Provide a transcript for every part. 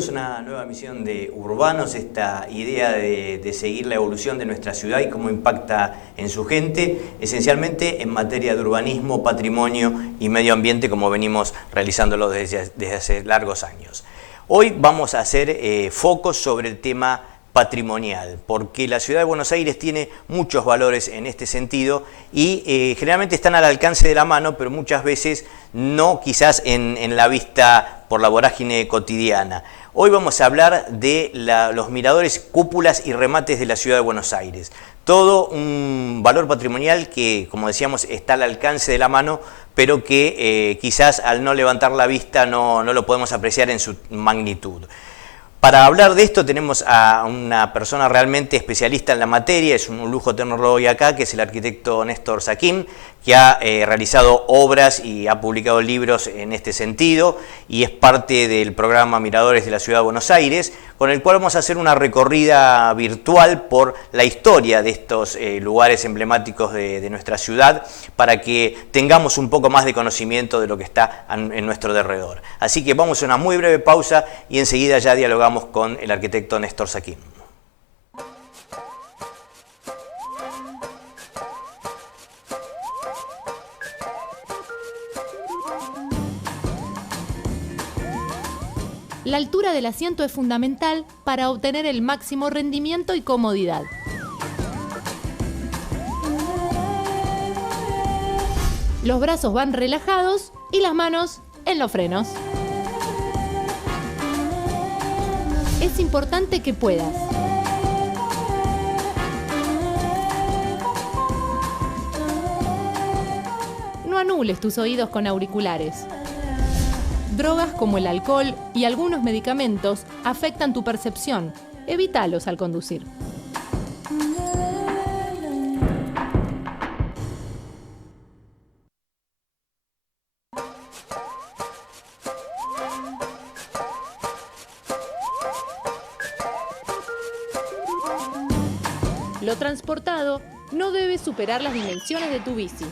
Bienvenidos a una nueva emisión de Urbanos, esta idea de seguir la evolución de nuestra ciudad y cómo impacta en su gente, esencialmente en materia de urbanismo, patrimonio y medio ambiente, como venimos realizándolo desde hace largos años. Hoy vamos a hacer foco sobre el tema patrimonial, porque la ciudad de Buenos Aires tiene muchos valores en este sentido y generalmente están al alcance de la mano, pero muchas veces no quizás en la vista por la vorágine cotidiana. Hoy vamos a hablar de los miradores, cúpulas y remates de la ciudad de Buenos Aires. Todo un valor patrimonial que, como decíamos, está al alcance de la mano, pero que quizás al no levantar la vista no lo podemos apreciar en su magnitud. Para hablar de esto tenemos a una persona realmente especialista en la materia, es un lujo tenerlo hoy acá, que es el arquitecto Néstor Saquín, que ha realizado obras y ha publicado libros en este sentido y es parte del programa Miradores de la Ciudad de Buenos Aires, con el cual vamos a hacer una recorrida virtual por la historia de estos lugares emblemáticos de nuestra ciudad, para que tengamos un poco más de conocimiento de lo que está en nuestro derredor. Así que vamos a una muy breve pausa y enseguida ya dialogamos con el arquitecto Néstor Saquín. La altura del asiento es fundamental para obtener el máximo rendimiento y comodidad. Los brazos van relajados y las manos en los frenos. Es importante que puedas no anules tus oídos con auriculares. Drogas como el alcohol y algunos medicamentos afectan tu percepción. Evítalos al conducir. Lo transportado no debe superar las dimensiones de tu bici.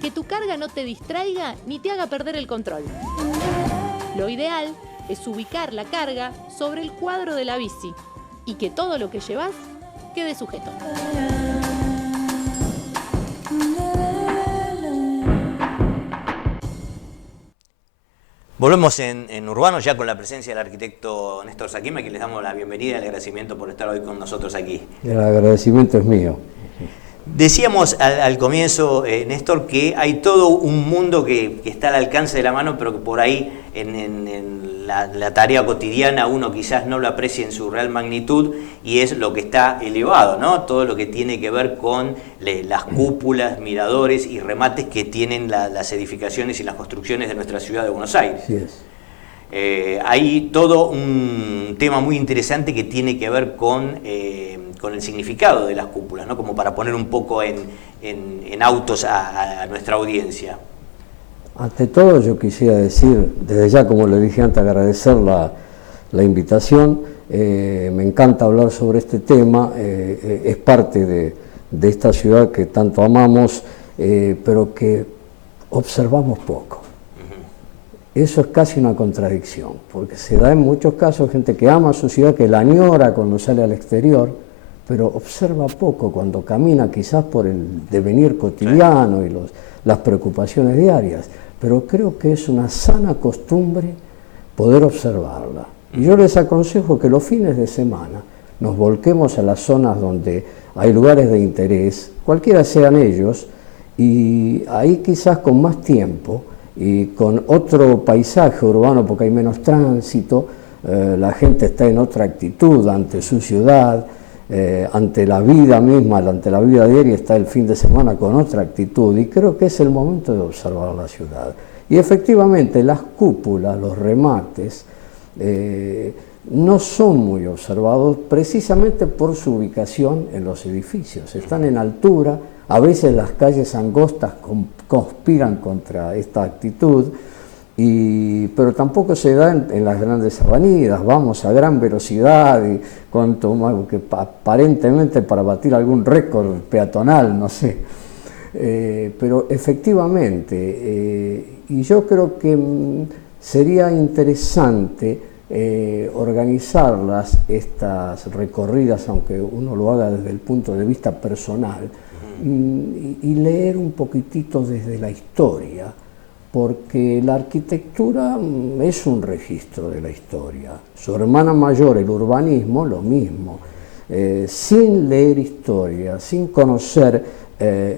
Que tu carga no te distraiga ni te haga perder el control. Lo ideal es ubicar la carga sobre el cuadro de la bici y que todo lo que llevas quede sujeto. Volvemos en Urbanos ya con la presencia del arquitecto Néstor Saquín, a quien les damos la bienvenida y el agradecimiento por estar hoy con nosotros aquí. El agradecimiento es mío. Decíamos al comienzo, Néstor, que hay todo un mundo que está al alcance de la mano, pero que por ahí en la tarea cotidiana uno quizás no lo aprecie en su real magnitud, y es lo que está elevado, ¿no? Todo lo que tiene que ver con las cúpulas, miradores y remates que tienen las edificaciones y las construcciones de nuestra ciudad de Buenos Aires. Así es. Hay todo un tema muy interesante que tiene que ver con el significado de las cúpulas, ¿no? Como para poner un poco en autos a nuestra audiencia. Ante todo yo quisiera decir, desde ya como le dije antes, agradecer la invitación. Me encanta hablar sobre este tema, es parte de esta ciudad que tanto amamos, pero que observamos poco. Eso es casi una contradicción, porque se da en muchos casos gente que ama su ciudad, que la añora cuando sale al exterior, pero observa poco cuando camina, quizás por el devenir cotidiano y las preocupaciones diarias. Pero creo que es una sana costumbre poder observarla. Y yo les aconsejo que los fines de semana nos volquemos a las zonas donde hay lugares de interés, cualquiera sean ellos, y ahí quizás con más tiempo y con otro paisaje urbano, porque hay menos tránsito, la gente está en otra actitud ante su ciudad, ante la vida misma, ante la vida diaria, está el fin de semana con otra actitud, y creo que es el momento de observar la ciudad. Y efectivamente las cúpulas, los remates, no son muy observados precisamente por su ubicación en los edificios. Están en altura, a veces las calles angostas conspiran contra esta actitud, pero tampoco se da en las grandes avenidas. Vamos a gran velocidad y cuanto más que aparentemente para batir algún récord peatonal, no sé. Pero efectivamente, y yo creo que sería interesante organizarlas, estas recorridas, aunque uno lo haga desde el punto de vista personal, y leer un poquitito desde la historia, porque la arquitectura es un registro de la historia. Su hermana mayor, el urbanismo, lo mismo. Sin leer historia, sin conocer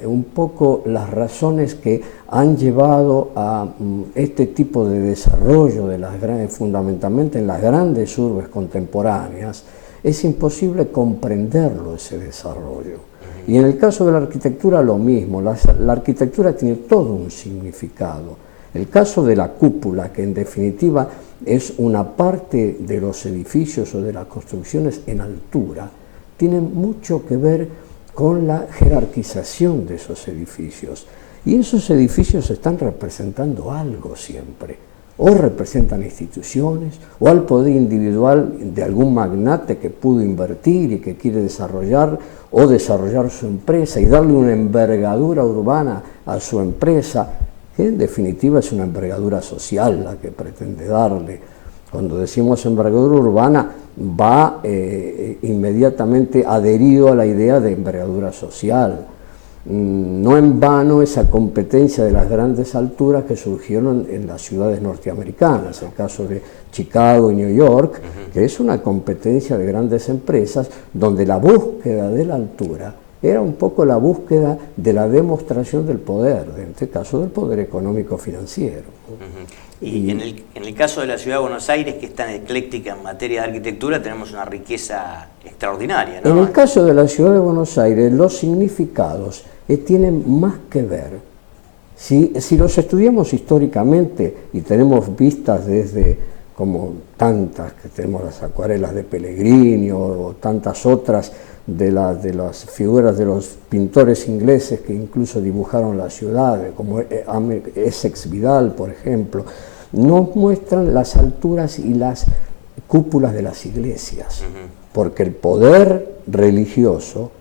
un poco las razones que han llevado a este tipo de desarrollo de las grandes, fundamentalmente en las grandes urbes contemporáneas, es imposible comprenderlo, ese desarrollo. Y en el caso de la arquitectura lo mismo, la arquitectura tiene todo un significado. El caso de la cúpula, que en definitiva es una parte de los edificios o de las construcciones en altura, tiene mucho que ver con la jerarquización de esos edificios. Y esos edificios están representando algo siempre. O representan instituciones, o al poder individual de algún magnate que pudo invertir y que quiere desarrollar o desarrollar su empresa y darle una envergadura urbana a su empresa, que en definitiva es una envergadura social la que pretende darle. Cuando decimos envergadura urbana, va inmediatamente adherido a la idea de envergadura social. No en vano esa competencia de las grandes alturas que surgieron en las ciudades norteamericanas, el caso de Chicago y New York, que es una competencia de grandes empresas donde la búsqueda de la altura era un poco la búsqueda de la demostración del poder, en este caso del poder económico-financiero. Y en el caso de la Ciudad de Buenos Aires, que es tan ecléctica en materia de arquitectura, tenemos una riqueza extraordinaria, ¿no? En el caso de la Ciudad de Buenos Aires, los significados tienen más que ver. Si los estudiamos históricamente y tenemos vistas desde, como tantas, que tenemos las acuarelas de Pellegrini o tantas otras de las figuras de los pintores ingleses que incluso dibujaron la ciudad, como Essex Vidal, por ejemplo, nos muestran las alturas y las cúpulas de las iglesias, porque el poder religioso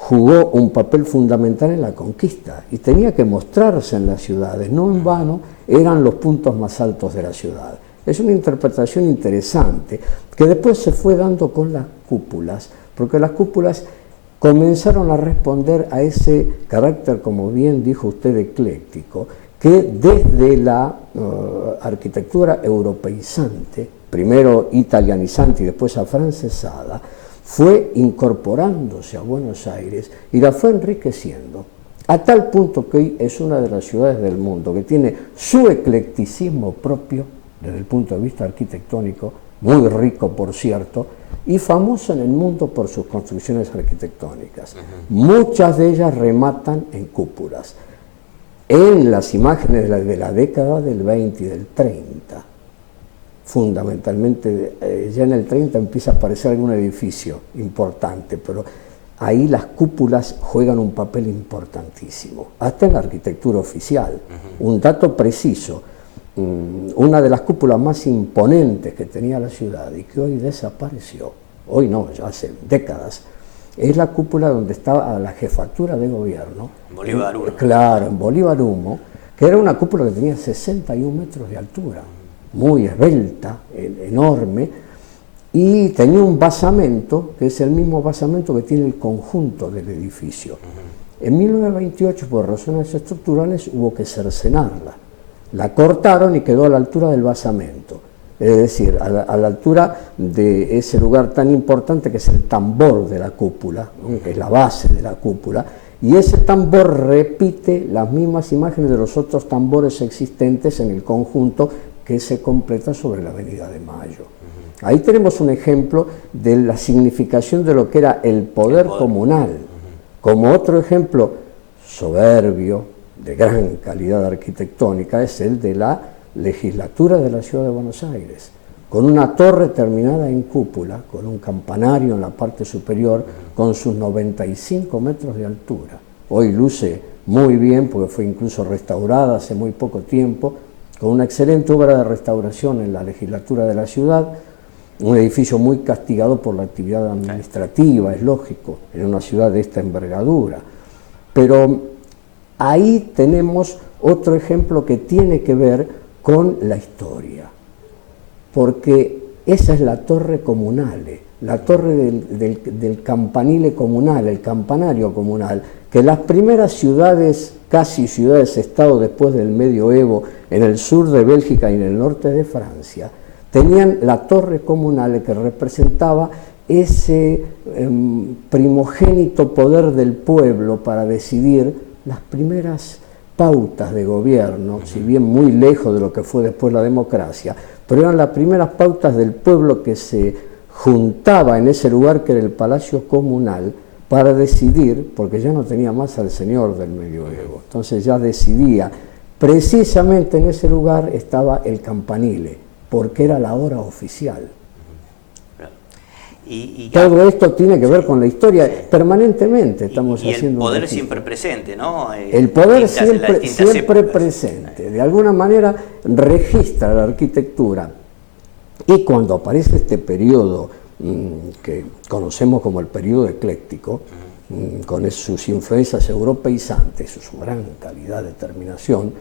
jugó un papel fundamental en la conquista y tenía que mostrarse en las ciudades, no en vano eran los puntos más altos de la ciudad. Es una interpretación interesante que después se fue dando con las cúpulas, porque las cúpulas comenzaron a responder a ese carácter, como bien dijo usted, ecléctico, que desde la arquitectura europeizante, primero italianizante y después afrancesada, fue incorporándose a Buenos Aires y la fue enriqueciendo, a tal punto que hoy es una de las ciudades del mundo que tiene su eclecticismo propio, desde el punto de vista arquitectónico, muy rico por cierto, y famosa en el mundo por sus construcciones arquitectónicas. Muchas de ellas rematan en cúpulas. En las imágenes de la década del 20 y del 30, fundamentalmente ya en el 30 empieza a aparecer algún edificio importante, pero ahí las cúpulas juegan un papel importantísimo, hasta en la arquitectura oficial. Un dato preciso, una de las cúpulas más imponentes que tenía la ciudad y que hoy desapareció, hoy no, ya hace décadas, es la cúpula donde estaba la jefatura de gobierno. Bolívar Humo. Claro, en Bolívar Humo, que era una cúpula que tenía 61 metros de altura, muy esbelta, enorme, y tenía un basamento, que es el mismo basamento que tiene el conjunto del edificio. En 1928, por razones estructurales, hubo que cercenarla. La cortaron y quedó a la altura del basamento, es decir, a la altura de ese lugar tan importante que es el tambor de la cúpula, ¿no? Que es la base de la cúpula, y ese tambor repite las mismas imágenes de los otros tambores existentes en el conjunto que se completa sobre la Avenida de Mayo. Ahí tenemos un ejemplo de la significación de lo que era el poder comunal. Como otro ejemplo soberbio, de gran calidad arquitectónica, es el de la legislatura de la Ciudad de Buenos Aires, con una torre terminada en cúpula, con un campanario en la parte superior, con sus 95 metros de altura. Hoy luce muy bien, porque fue incluso restaurada hace muy poco tiempo, con una excelente obra de restauración en la legislatura de la ciudad, un edificio muy castigado por la actividad administrativa, es lógico, en una ciudad de esta envergadura. Pero ahí tenemos otro ejemplo que tiene que ver con la historia, porque esa es la torre comunale, la torre del campanile comunal, el campanario comunal, que las primeras ciudades, casi ciudades-estado después del medioevo, en el sur de Bélgica y en el norte de Francia, tenían la torre comunal que representaba ese primogénito poder del pueblo para decidir las primeras pautas de gobierno, si bien muy lejos de lo que fue después la democracia, pero eran las primeras pautas del pueblo que se juntaba en ese lugar que era el Palacio Comunal para decidir, porque ya no tenía más al señor del medioevo, entonces ya decidía. Precisamente en ese lugar estaba el campanile, porque era la hora oficial. Todo esto tiene que ver con la historia, permanentemente estamos haciendo. Y el poder siempre presente, ¿no? El poder siempre presente, de alguna manera registra la arquitectura. Y cuando aparece este periodo que conocemos como el periodo ecléctico, con sus influencias europeizantes, su gran calidad de terminación,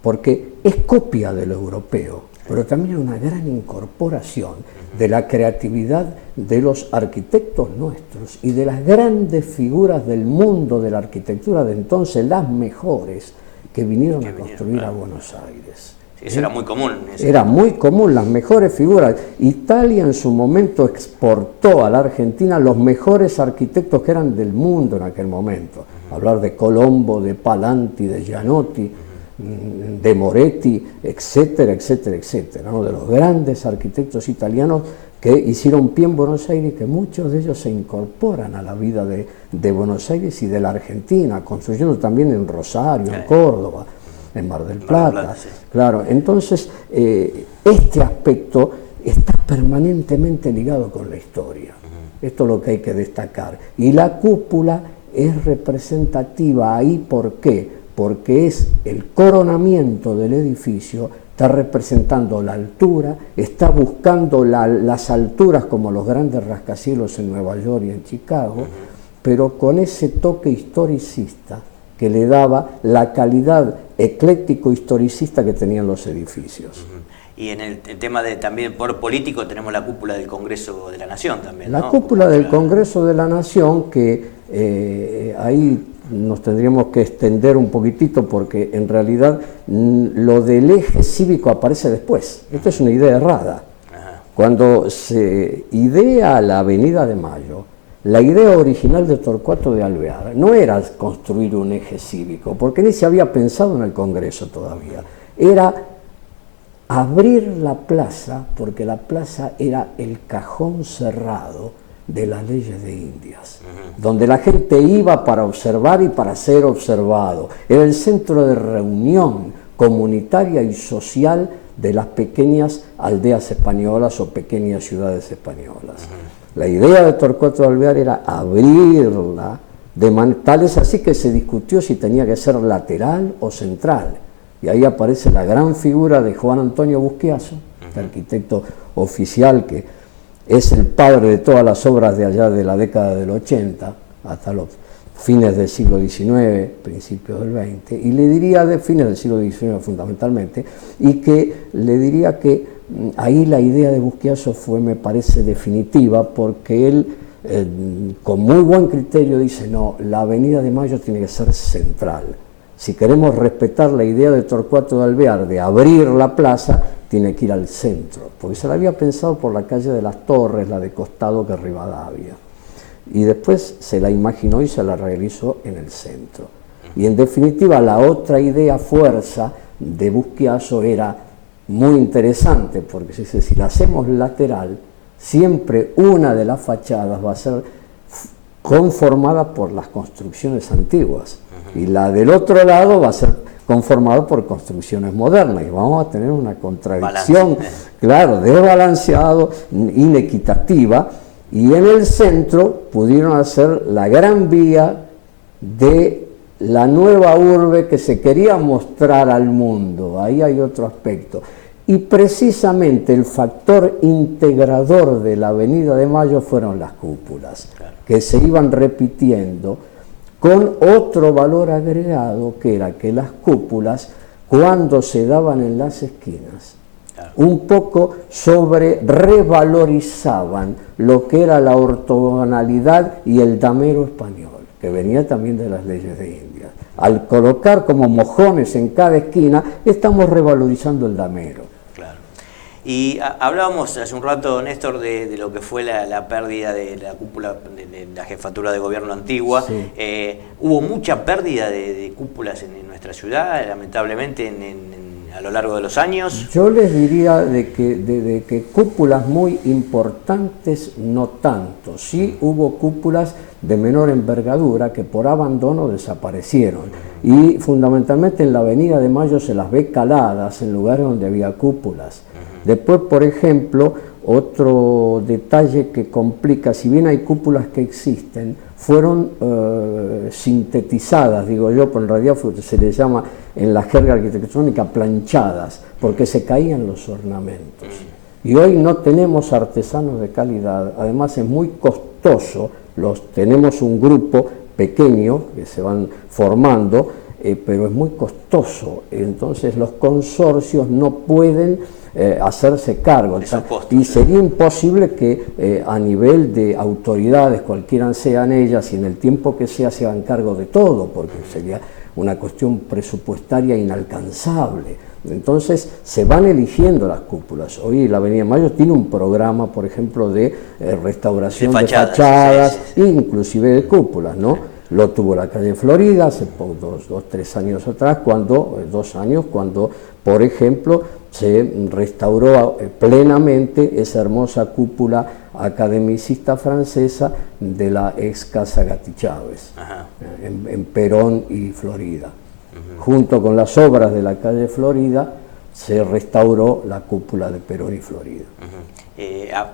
porque es copia de lo europeo, pero también una gran incorporación de la creatividad de los arquitectos nuestros y de las grandes figuras del mundo de la arquitectura de entonces, las mejores, que vinieron a construir a Buenos Aires. Sí, eso era muy común. Era muy común, las mejores figuras. Italia en su momento exportó a la Argentina los mejores arquitectos que eran del mundo en aquel momento. Hablar de Colombo, de Palanti, de Gianotti, de Moretti, etcétera, etcétera, etcétera, ¿no? De los grandes arquitectos italianos que hicieron pie en Buenos Aires y que muchos de ellos se incorporan a la vida de Buenos Aires y de la Argentina, construyendo también en Rosario, en Córdoba, en Mar del Plata. Sí. Claro, entonces este aspecto está permanentemente ligado con la historia. Esto es lo que hay que destacar. Y la cúpula es representativa ahí, ¿por qué? Porque es el coronamiento del edificio, está representando la altura, está buscando las alturas como los grandes rascacielos en Nueva York y en Chicago, pero con ese toque historicista que le daba la calidad ecléctico-historicista que tenían los edificios. Y en el tema de también por político tenemos la cúpula del Congreso de la Nación también, ¿no? La cúpula del Congreso de la Nación, que ahí nos tendríamos que extender un poquitito porque en realidad lo del eje cívico aparece después. Esto es una idea errada. Cuando se idea la Avenida de Mayo, la idea original de Torcuato de Alvear no era construir un eje cívico, porque ni se había pensado en el Congreso todavía. Era abrir la plaza, porque la plaza era el cajón cerrado de las leyes de Indias, donde la gente iba para observar y para ser observado. Era el centro de reunión comunitaria y social de las pequeñas aldeas españolas o pequeñas ciudades españolas. La idea de Torcuato de Alvear era abrirla, tal es así que se discutió si tenía que ser lateral o central. Y ahí aparece la gran figura de Juan Antonio Busquiazo, el arquitecto oficial que es el padre de todas las obras de allá de la década del 80 hasta los fines del siglo XIX, principios del XX, y le diría de fines del siglo XIX fundamentalmente, y que le diría que ahí la idea de Busquiazo fue, me parece, definitiva, porque él con muy buen criterio dice, no, la Avenida de Mayo tiene que ser central. Si queremos respetar la idea de Torcuato de Alvear de abrir la plaza, tiene que ir al centro, porque se la había pensado por la calle de las Torres, la de costado que Rivadavia. Y después se la imaginó y se la realizó en el centro. Y en definitiva la otra idea fuerza de Busquiazo era muy interesante, porque si la hacemos lateral, siempre una de las fachadas va a ser conformada por las construcciones antiguas, y la del otro lado va a ser conformada por construcciones modernas, y vamos a tener una contradicción, claro, desbalanceado, inequitativa, y en el centro pudieron hacer la gran vía de la nueva urbe que se quería mostrar al mundo. Ahí hay otro aspecto. Y precisamente el factor integrador de la Avenida de Mayo fueron las cúpulas, que se iban repitiendo con otro valor agregado, que era que las cúpulas cuando se daban en las esquinas, un poco revalorizaban lo que era la ortogonalidad y el damero español, que venía también de las leyes de Indias. Al colocar como mojones en cada esquina, estamos revalorizando el damero. Claro. Y hablábamos hace un rato, Néstor, de lo que fue la pérdida de la cúpula de la jefatura de gobierno antigua. Sí. Hubo mucha pérdida de cúpulas en nuestra ciudad, lamentablemente, a lo largo de los años. Yo les diría de que cúpulas muy importantes no tanto. Sí hubo cúpulas de menor envergadura que por abandono desaparecieron. Y fundamentalmente en la Avenida de Mayo se las ve caladas en lugares donde había cúpulas. Después, por ejemplo, otro detalle que complica, si bien hay cúpulas que existen, fueron sintetizadas, digo yo, pero en realidad se les llama en la jerga arquitectónica planchadas, porque se caían los ornamentos. Y hoy no tenemos artesanos de calidad, además es muy costoso, tenemos un grupo pequeño que se van formando, pero es muy costoso, entonces los consorcios no pueden hacerse cargo, y sería imposible que a nivel de autoridades, cualquiera sean ellas, y en el tiempo que sea, se hagan cargo de todo, porque sería una cuestión presupuestaria inalcanzable. Entonces se van eligiendo las cúpulas. Hoy la Avenida Mayo tiene un programa, por ejemplo, de restauración de fachadas, inclusive de cúpulas, ¿no? Lo tuvo la calle Florida hace 2-3 años atrás, cuando, por ejemplo, se restauró plenamente esa hermosa cúpula academicista francesa de la ex Casa Gatti Chávez, en Perón y Florida. Junto con las obras de la calle Florida, se restauró la cúpula de Perón y Florida.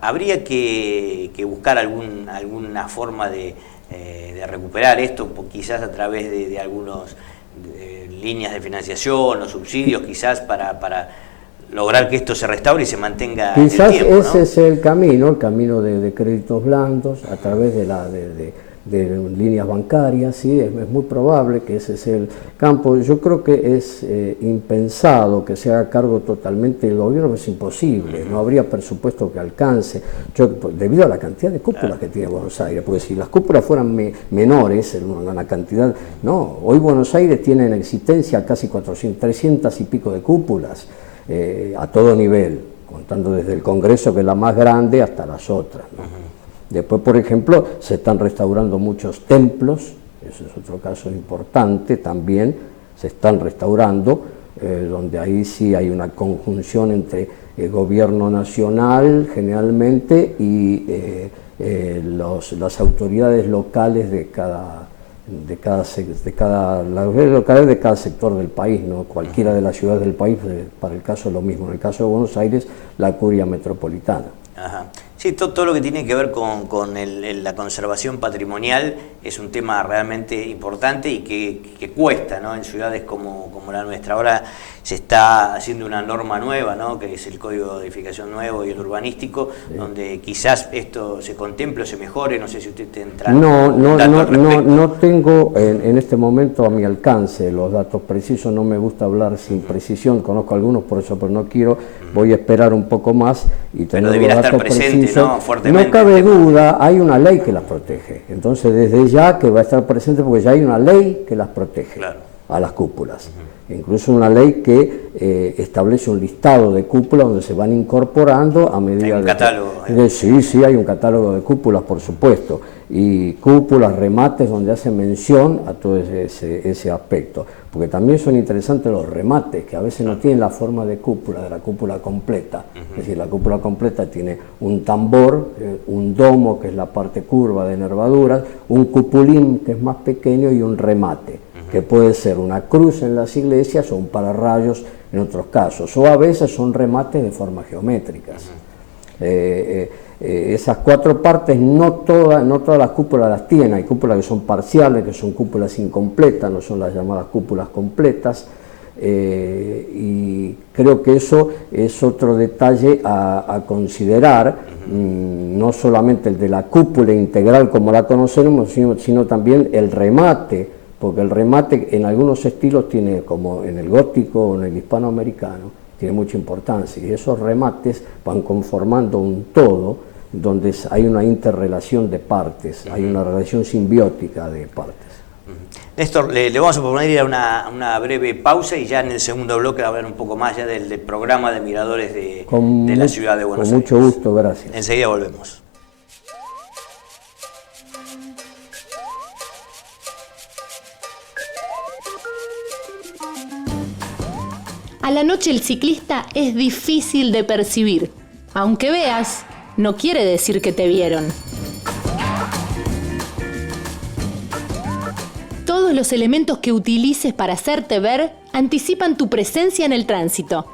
¿Habría que buscar alguna forma de recuperar esto, quizás a través de algunas líneas de financiación o subsidios, quizás para lograr que esto se restaure y se mantenga quizás en el tiempo, ese ¿no? es el camino de créditos blandos a través de líneas bancarias, sí, es muy probable que ese sea el campo. Yo creo que es impensado que se haga cargo totalmente del gobierno, es imposible, no habría presupuesto que alcance, debido a la cantidad de cúpulas que tiene Buenos Aires, porque si las cúpulas fueran menores, en una cantidad, no, hoy Buenos Aires tiene en existencia casi 300 y pico de cúpulas, a todo nivel, contando desde el Congreso, que es la más grande, hasta las otras, ¿no? Después, por ejemplo, se están restaurando muchos templos, eso es otro caso importante también, se están restaurando, donde ahí sí hay una conjunción entre el gobierno nacional generalmente y las autoridades locales de cada sector del país, ¿no? Cualquiera de las ciudades del país, para el caso es lo mismo, en el caso de Buenos Aires, la curia metropolitana. Ajá. Sí, todo lo que tiene que ver con la conservación patrimonial es un tema realmente importante y que cuesta, ¿no? En ciudades como la nuestra. Ahora se está haciendo una norma nueva, ¿no? Que es el Código de Edificación Nuevo y el Urbanístico, sí, donde quizás esto se contemple o se mejore. No sé si usted tendrá no tengo en este momento a mi alcance los datos precisos, no me gusta hablar sin precisión, conozco algunos por eso, pero no quiero, voy a esperar un poco más y tener los datos precisos. ¿No? Fuertemente. No cabe duda, hay una ley que las protege, entonces desde ya que va a estar presente porque ya hay una ley que las protege, claro, a las cúpulas. Incluso una ley que establece un listado de cúpulas donde se van incorporando a medida de... ¿Hay un catálogo? Sí, hay un catálogo de cúpulas, por supuesto, y cúpulas, remates, donde hace mención a todo ese aspecto, porque también son interesantes los remates, que a veces no tienen la forma de la cúpula completa, es decir, la cúpula completa tiene un tambor, un domo, que es la parte curva de nervaduras, un cupulín, que es más pequeño, y un remate, que puede ser una cruz en las iglesias o un pararrayos en otros casos, o a veces son remates de formas geométricas. Esas cuatro partes no todas las cúpulas las tienen, hay cúpulas que son parciales, que son cúpulas incompletas, no son las llamadas cúpulas completas, y creo que eso es otro detalle a considerar, no solamente el de la cúpula integral como la conocemos, sino también el remate porque el remate en algunos estilos tiene, como en el gótico o en el hispanoamericano, tiene mucha importancia, y esos remates van conformando un todo donde hay una interrelación de partes, hay una relación simbiótica de partes. Néstor, le vamos a proponer ir a una breve pausa y ya en el segundo bloque va a hablar un poco más ya del programa de miradores de la ciudad de Buenos Aires. Con mucho gusto, gracias. Enseguida volvemos. A la noche el ciclista es difícil de percibir. Aunque veas, no quiere decir que te vieron. Todos los elementos que utilices para hacerte ver anticipan tu presencia en el tránsito.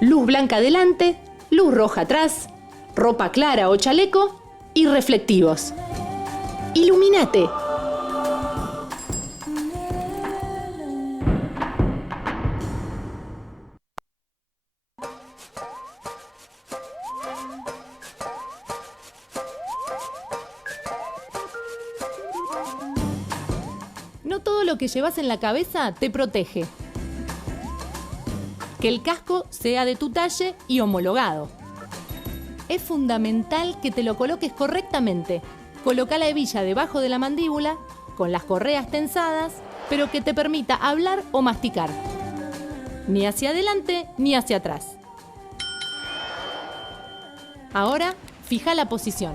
Luz blanca adelante, luz roja atrás, ropa clara o chaleco y reflectivos. ¡Ilumínate! No todo lo que llevas en la cabeza te protege. Que el casco sea de tu talle y homologado. Es fundamental que te lo coloques correctamente. Coloca la hebilla debajo de la mandíbula, con las correas tensadas, pero que te permita hablar o masticar. Ni hacia adelante ni hacia atrás. Ahora, fija la posición.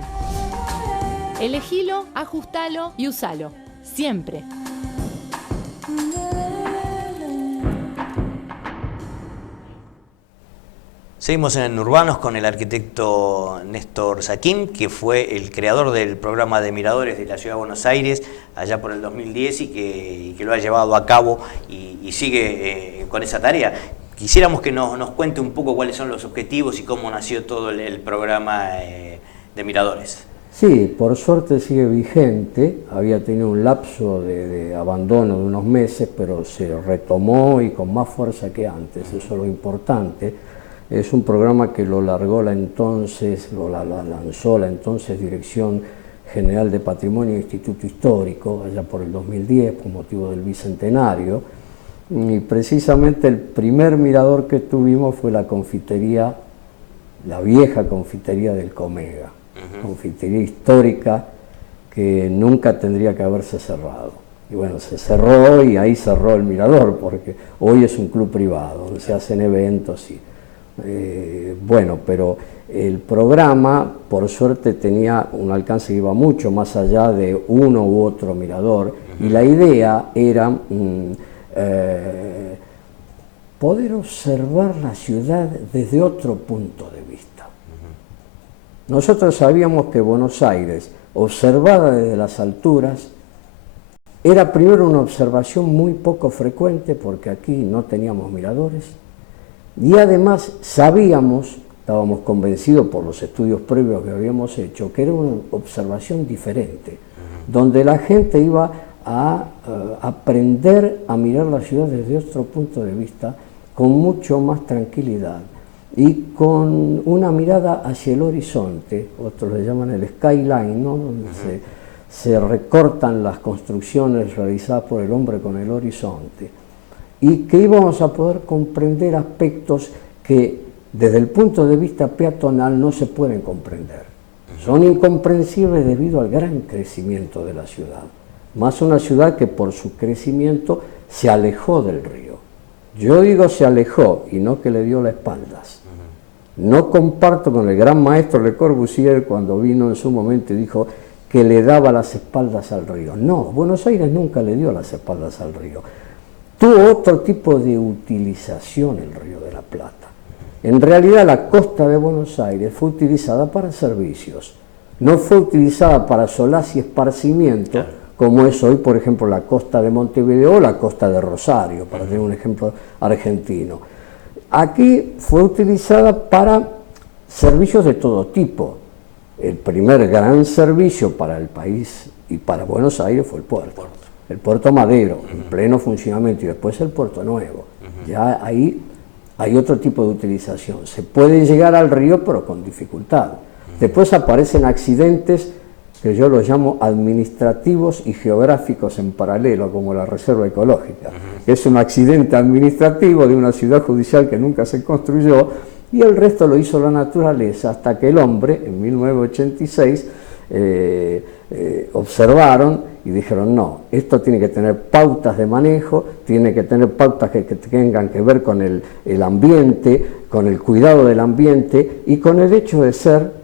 Elegilo, ajustalo y usalo. Siempre. Seguimos en Urbanos con el arquitecto Néstor Saquín, que fue el creador del programa de miradores de la Ciudad de Buenos Aires allá por el 2010 y que lo ha llevado a cabo y sigue con esa tarea. Quisiéramos que nos cuente un poco cuáles son los objetivos y cómo nació todo el programa de miradores. Sí, por suerte sigue vigente, había tenido un lapso de abandono de unos meses, pero se retomó y con más fuerza que antes, eso es lo importante. Es un programa que lo largó la entonces, lanzó la entonces Dirección General de Patrimonio e Instituto Histórico, allá por el 2010, por motivo del bicentenario. Y precisamente el primer mirador que tuvimos fue la confitería, la vieja confitería del Comega, confitería histórica que nunca tendría que haberse cerrado. Y bueno, se cerró y ahí cerró el mirador, porque hoy es un club privado, donde se hacen eventos y... bueno, pero el programa, por suerte, tenía un alcance que iba mucho más allá de uno u otro mirador, y la idea era poder observar la ciudad desde otro punto de vista. Nosotros sabíamos que Buenos Aires, observada desde las alturas, era primero una observación muy poco frecuente, porque aquí no teníamos miradores. Y además sabíamos, estábamos convencidos por los estudios previos que habíamos hecho, que era una observación diferente, donde la gente iba a aprender a mirar la ciudad desde otro punto de vista, con mucho más tranquilidad y con una mirada hacia el horizonte, otros le llaman el skyline, ¿no? Donde se recortan las construcciones realizadas por el hombre con el horizonte. Y que íbamos a poder comprender aspectos que desde el punto de vista peatonal no se pueden comprender. Son incomprensibles debido al gran crecimiento de la ciudad. Más una ciudad que por su crecimiento se alejó del río. Yo digo se alejó y no que le dio las espaldas. No comparto con el gran maestro Le Corbusier cuando vino en su momento y dijo que le daba las espaldas al río. No, Buenos Aires nunca le dio las espaldas al río. Tuvo otro tipo de utilización el Río de la Plata. En realidad la costa de Buenos Aires fue utilizada para servicios, no fue utilizada para solaz y esparcimiento, como es hoy, por ejemplo, la costa de Montevideo o la costa de Rosario, para tener un ejemplo argentino. Aquí fue utilizada para servicios de todo tipo. El primer gran servicio para el país y para Buenos Aires fue el puerto. El Puerto Madero, en pleno funcionamiento, y después el Puerto Nuevo. Ya ahí hay otro tipo de utilización. Se puede llegar al río, pero con dificultad. Después aparecen accidentes que yo los llamo administrativos y geográficos en paralelo, como la Reserva Ecológica, que es un accidente administrativo de una ciudad judicial que nunca se construyó, y el resto lo hizo la naturaleza, hasta que el hombre, en 1986, observaron y dijeron: no, esto tiene que tener pautas de manejo, tiene que tener pautas que tengan que ver con el ambiente, con el cuidado del ambiente y con el hecho de ser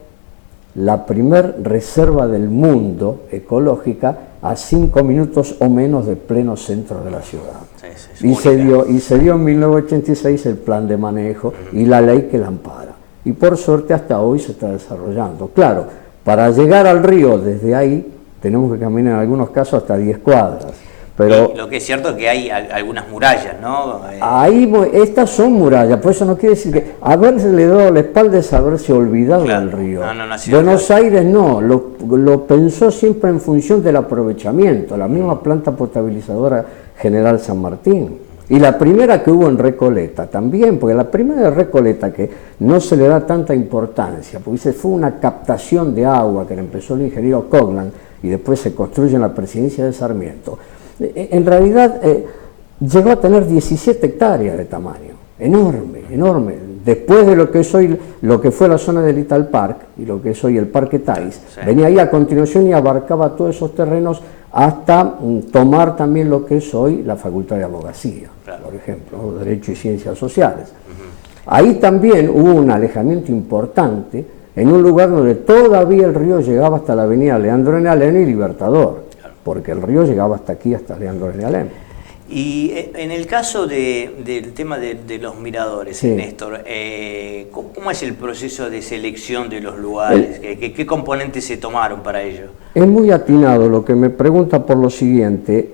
la primer reserva del mundo ecológica a 5 minutos o menos de pleno centro de la ciudad. Y se dio en 1986 el plan de manejo y la ley que la ampara. Y por suerte hasta hoy se está desarrollando. Claro, para llegar al río desde ahí tenemos que caminar en algunos casos hasta 10 cuadras. Pero lo que es cierto es que hay algunas murallas, ¿no? Ahí, estas son murallas, por eso no quiere decir que haberle dado la espalda es haberse olvidado del río. Buenos Aires no, lo pensó siempre en función del aprovechamiento, la misma planta potabilizadora General San Martín. Y la primera que hubo en Recoleta también, porque la primera de Recoleta, que no se le da tanta importancia, porque fue una captación de agua que empezó el ingeniero Coglan y después se construye en la presidencia de Sarmiento. En realidad llegó a tener 17 hectáreas de tamaño, enorme, enorme. Después de lo que fue la zona del Little Park y lo que es hoy el Parque Thais, venía ahí a continuación y abarcaba todos esos terrenos hasta tomar también lo que es hoy la Facultad de Abogacía, por ejemplo, o Derecho y Ciencias Sociales. Ahí también hubo un alejamiento importante en un lugar donde todavía el río llegaba hasta la avenida Leandro N. Alem y Libertador, porque el río llegaba hasta aquí, hasta Leandro N. Alem. Y en el caso del tema de los miradores, sí, Néstor, ¿cómo es el proceso de selección de los lugares? ¿Qué componentes se tomaron para ello? Es muy atinado lo que me pregunta por lo siguiente.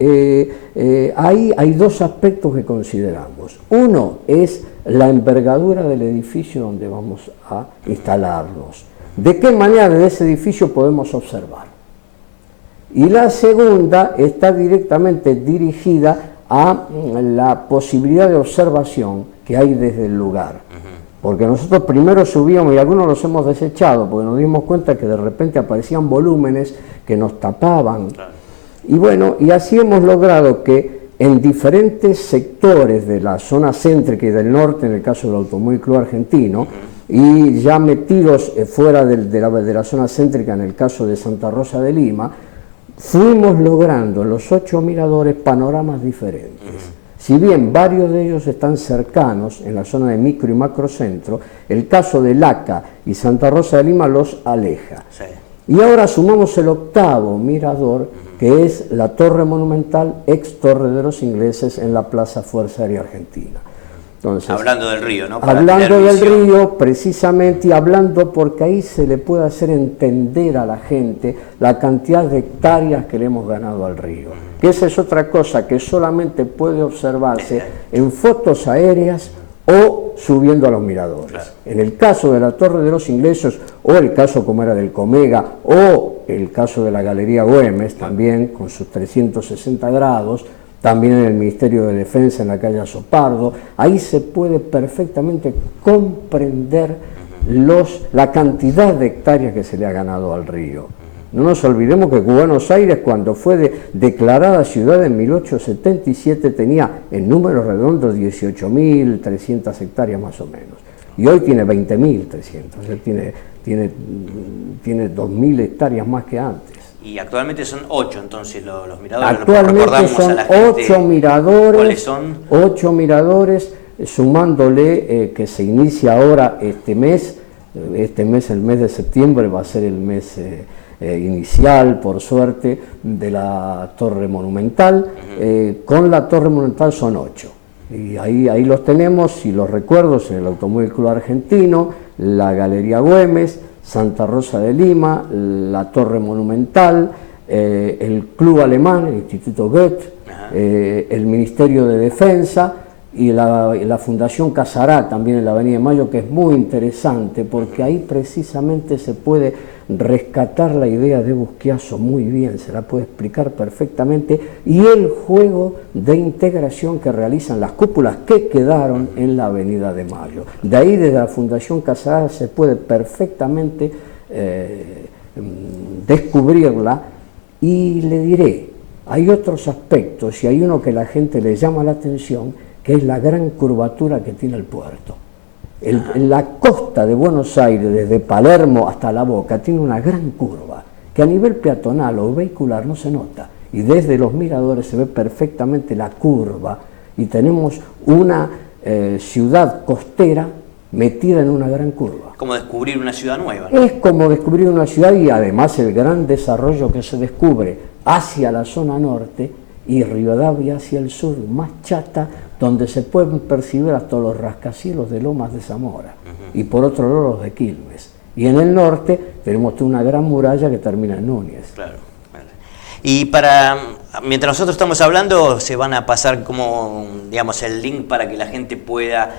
Hay dos aspectos que consideramos. Uno es la envergadura del edificio donde vamos a instalarnos. ¿De qué manera de ese edificio podemos observar? Y la segunda está directamente dirigida a la posibilidad de observación que hay desde el lugar. Porque nosotros primero subíamos, y algunos los hemos desechado, porque nos dimos cuenta que de repente aparecían volúmenes que nos tapaban. Y bueno, y así hemos logrado que en diferentes sectores de la zona céntrica y del norte, en el caso del Automóvil Club Argentino, y ya metidos fuera de la zona céntrica, en el caso de Santa Rosa de Lima, fuimos logrando en los 8 miradores panoramas diferentes. Si bien varios de ellos están cercanos en la zona de micro y macrocentro, el caso de Laca y Santa Rosa de Lima los aleja. Sí. Y ahora sumamos el 8º mirador, que es la Torre Monumental, ex Torre de los Ingleses, en la Plaza Fuerza Aérea Argentina. Entonces, hablando del río, ¿no? Hablando del río, precisamente, y hablando porque ahí se le puede hacer entender a la gente la cantidad de hectáreas que le hemos ganado al río. Que esa es otra cosa que solamente puede observarse en fotos aéreas o subiendo a los miradores. Claro. En el caso de la Torre de los Ingleses, o el caso como era del Comega, o el caso de la Galería Güemes, también con sus 360 grados, también en el Ministerio de Defensa, en la calle Azopardo, ahí se puede perfectamente comprender la cantidad de hectáreas que se le ha ganado al río. No nos olvidemos que Buenos Aires, cuando fue declarada ciudad en 1877, tenía en números redondos 18.300 hectáreas más o menos. Y hoy tiene 20.300, tiene 2.000 hectáreas más que antes. Y actualmente son 8 entonces los miradores. Actualmente son 8 miradores. ¿Cuáles son? 8 miradores, sumándole que se inicia ahora este mes, el mes de septiembre va a ser el mes inicial, por suerte, de la Torre Monumental. Con la Torre Monumental son 8. Y ahí los tenemos, y los recuerdos, en el Automóvil Club Argentino, la Galería Güemes, Santa Rosa de Lima, la Torre Monumental, el Club Alemán, el Instituto Goethe, el Ministerio de Defensa y la Fundación Casará, también en la Avenida de Mayo, que es muy interesante porque ahí precisamente se puede rescatar la idea de Busquiazo muy bien, se la puede explicar perfectamente, y el juego de integración que realizan las cúpulas que quedaron en la Avenida de Mayo. De ahí, desde la Fundación Casará, se puede perfectamente descubrirla, y le diré, hay otros aspectos y hay uno que la gente le llama la atención, que es la gran curvatura que tiene el puerto. La costa de Buenos Aires, desde Palermo hasta La Boca, tiene una gran curva que a nivel peatonal o vehicular no se nota, y desde los miradores se ve perfectamente la curva, y tenemos una ciudad costera metida en una gran curva. Como descubrir una ciudad nueva, ¿no? Es como descubrir una ciudad, y además el gran desarrollo que se descubre hacia la zona norte y Rivadavia hacia el sur, más chata, donde se pueden percibir hasta los rascacielos de Lomas de Zamora, y por otro lado los de Quilmes. Y en el norte tenemos toda una gran muralla que termina en Núñez. Claro. Y mientras nosotros estamos hablando, se van a pasar como, digamos, el link para que la gente pueda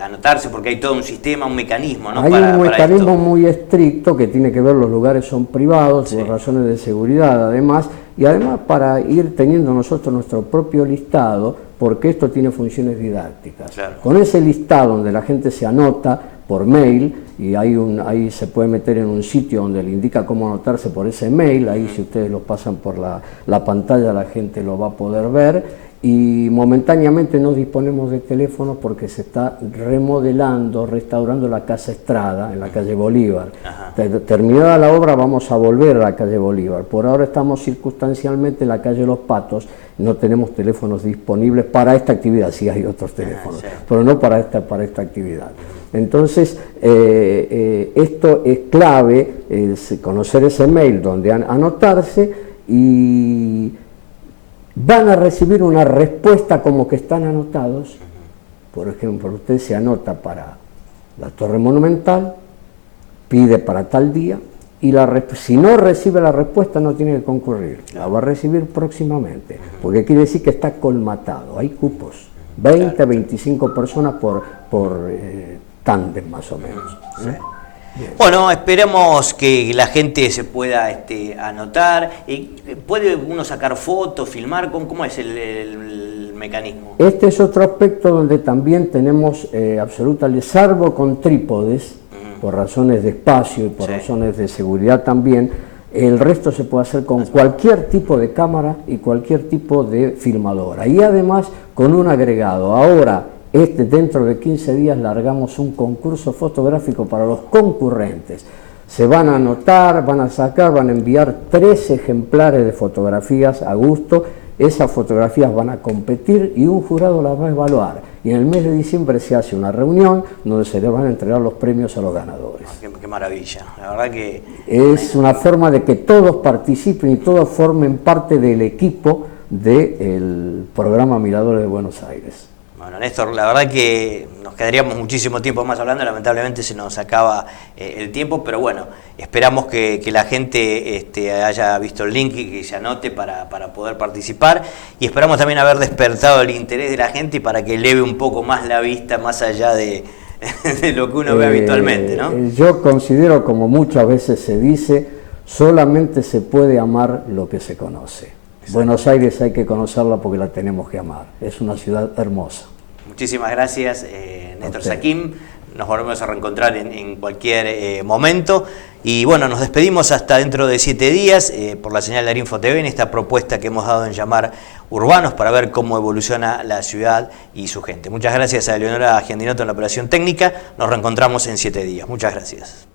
anotarse, porque hay todo un sistema, un mecanismo, ¿no? Hay un mecanismo esto muy estricto que tiene que ver, los lugares son privados, sí, por razones de seguridad además, y además para ir teniendo nosotros nuestro propio listado, porque esto tiene funciones didácticas. Claro. Con ese listado donde la gente se anota por mail, y ahí se puede meter en un sitio donde le indica cómo anotarse por ese mail, ahí si ustedes lo pasan por la pantalla la gente lo va a poder ver, y momentáneamente no disponemos de teléfonos porque se está remodelando, restaurando la Casa Estrada en la calle Bolívar. Terminada la obra vamos a volver a la calle Bolívar. Por ahora estamos circunstancialmente en la calle Los Patos, no tenemos teléfonos disponibles para esta actividad, sí hay otros teléfonos, pero no para esta actividad. Entonces, esto es clave, conocer ese mail donde anotarse, y van a recibir una respuesta como que están anotados. Por ejemplo, usted se anota para la Torre Monumental, pide para tal día, y si no recibe la respuesta no tiene que concurrir, la va a recibir próximamente, porque quiere decir que está colmatado, hay cupos, 20 a 25 personas por tándem más o menos. Sí. Bueno, esperemos que la gente se pueda anotar. ¿Puede uno sacar fotos, filmar? ¿Cómo es el mecanismo? Este es otro aspecto donde también tenemos salvo con trípodes, por razones de espacio y por razones de seguridad también, el resto se puede hacer con cualquier tipo de cámara y cualquier tipo de filmadora. Y además con un agregado. Ahora, dentro de 15 días largamos un concurso fotográfico para los concurrentes. Se van a anotar, van a sacar, van a enviar 3 ejemplares de fotografías a gusto. Esas fotografías van a competir y un jurado las va a evaluar. Y en el mes de diciembre se hace una reunión donde se les van a entregar los premios a los ganadores. Qué maravilla, la verdad que... Es una forma de que todos participen y todos formen parte del equipo del programa Miradores de Buenos Aires. Bueno, Néstor, la verdad que nos quedaríamos muchísimo tiempo más hablando, lamentablemente se nos acaba el tiempo, pero bueno, esperamos que la gente haya visto el link y que se anote para poder participar, y esperamos también haber despertado el interés de la gente y para que eleve un poco más la vista, más allá de lo que uno ve habitualmente, ¿no? Yo considero, como muchas veces se dice, solamente se puede amar lo que se conoce. Buenos Aires hay que conocerla porque la tenemos que amar, es una ciudad hermosa. Muchísimas gracias, Néstor Saquim. Nos volvemos a reencontrar en cualquier momento. Y bueno, nos despedimos hasta dentro de 7 días por la señal de Arinfo TV en esta propuesta que hemos dado en llamar Urbanos, para ver cómo evoluciona la ciudad y su gente. Muchas gracias a Eleonora Giandinotto en la operación técnica. Nos reencontramos en 7 días. Muchas gracias.